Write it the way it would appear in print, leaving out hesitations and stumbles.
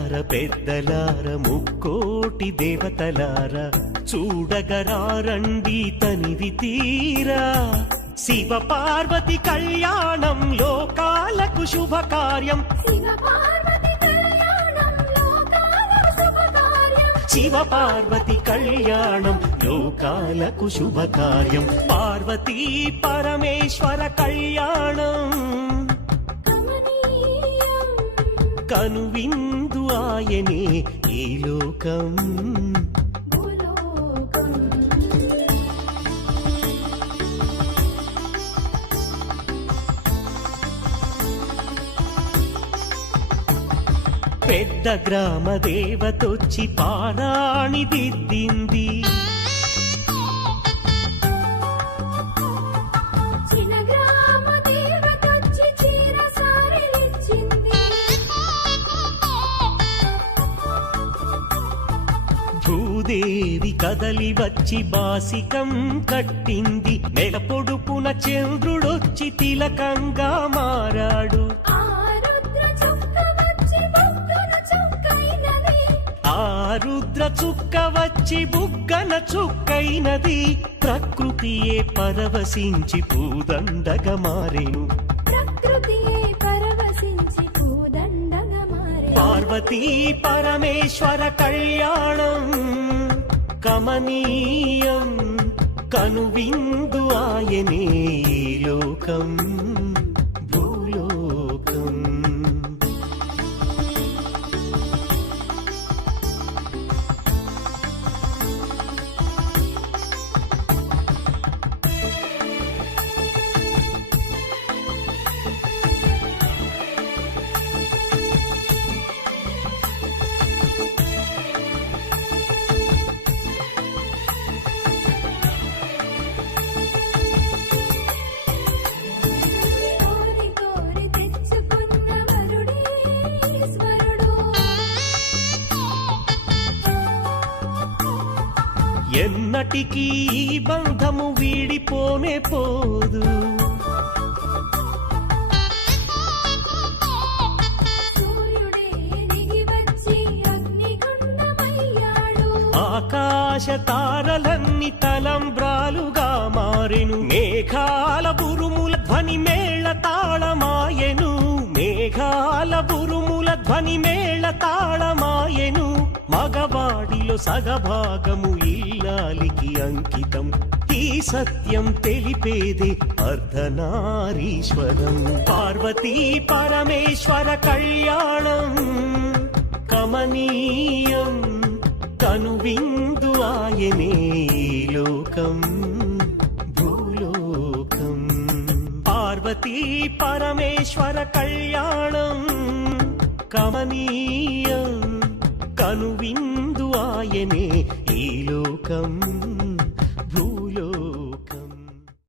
చిన్నలార పెద్దలార ముక్కోటి దేవతలార చూడగరారండి తనివి తీరా శివ పార్వతి కళ్యాణం లోకాలకు శుభకార్యం శివ పార్వతి కళ్యాణం లోకాలకు శుభకార్యం పార్వతీ పరమేశ్వర కళ్యాణం కనువిందు ఆయనే ఈ లోకం పెద్ద గ్రామ దేవతొచ్చి పారాణి దిద్దింది భూదేవి కదలి వచ్చి బాసికం కట్టింది మెడ పొడుపున చంద్రుడొచ్చి తిలకంగా మారాడు రుద్ర చుక్క వచ్చి బుగ్గన చుక్కైనది ప్రకృతియే పరవశించి పూదండగా మారేను పార్వతీ పరమేశ్వర కళ్యాణం కమనీయం కనువిందు ఆయనే లోకం ఎన్నటికీ ఈ బంధము వీడిపోనే పోదు ఆకాశ తారలన్నీ తలంబ్రాలుగా మారెను మేఘాల బురుముల ధ్వని మేళ తాళమాయెను మేఘాల బురుముల ధ్వని మేళ తాళమాయెను మగవాడిలో సగభాగము ఇల్లాలికి అంకితం ఈ సత్యం తెలిపేదే అర్ధనారీశ్వరం పార్వతీ పరమేశ్వర కళ్యాణం కమనీయం కనువిందు ఆయనే లోకం భూలోకం పార్వతీ పరమేశ్వర కళ్యాణం కమనీయం కనువిందు ఆయనే ఈ లోకం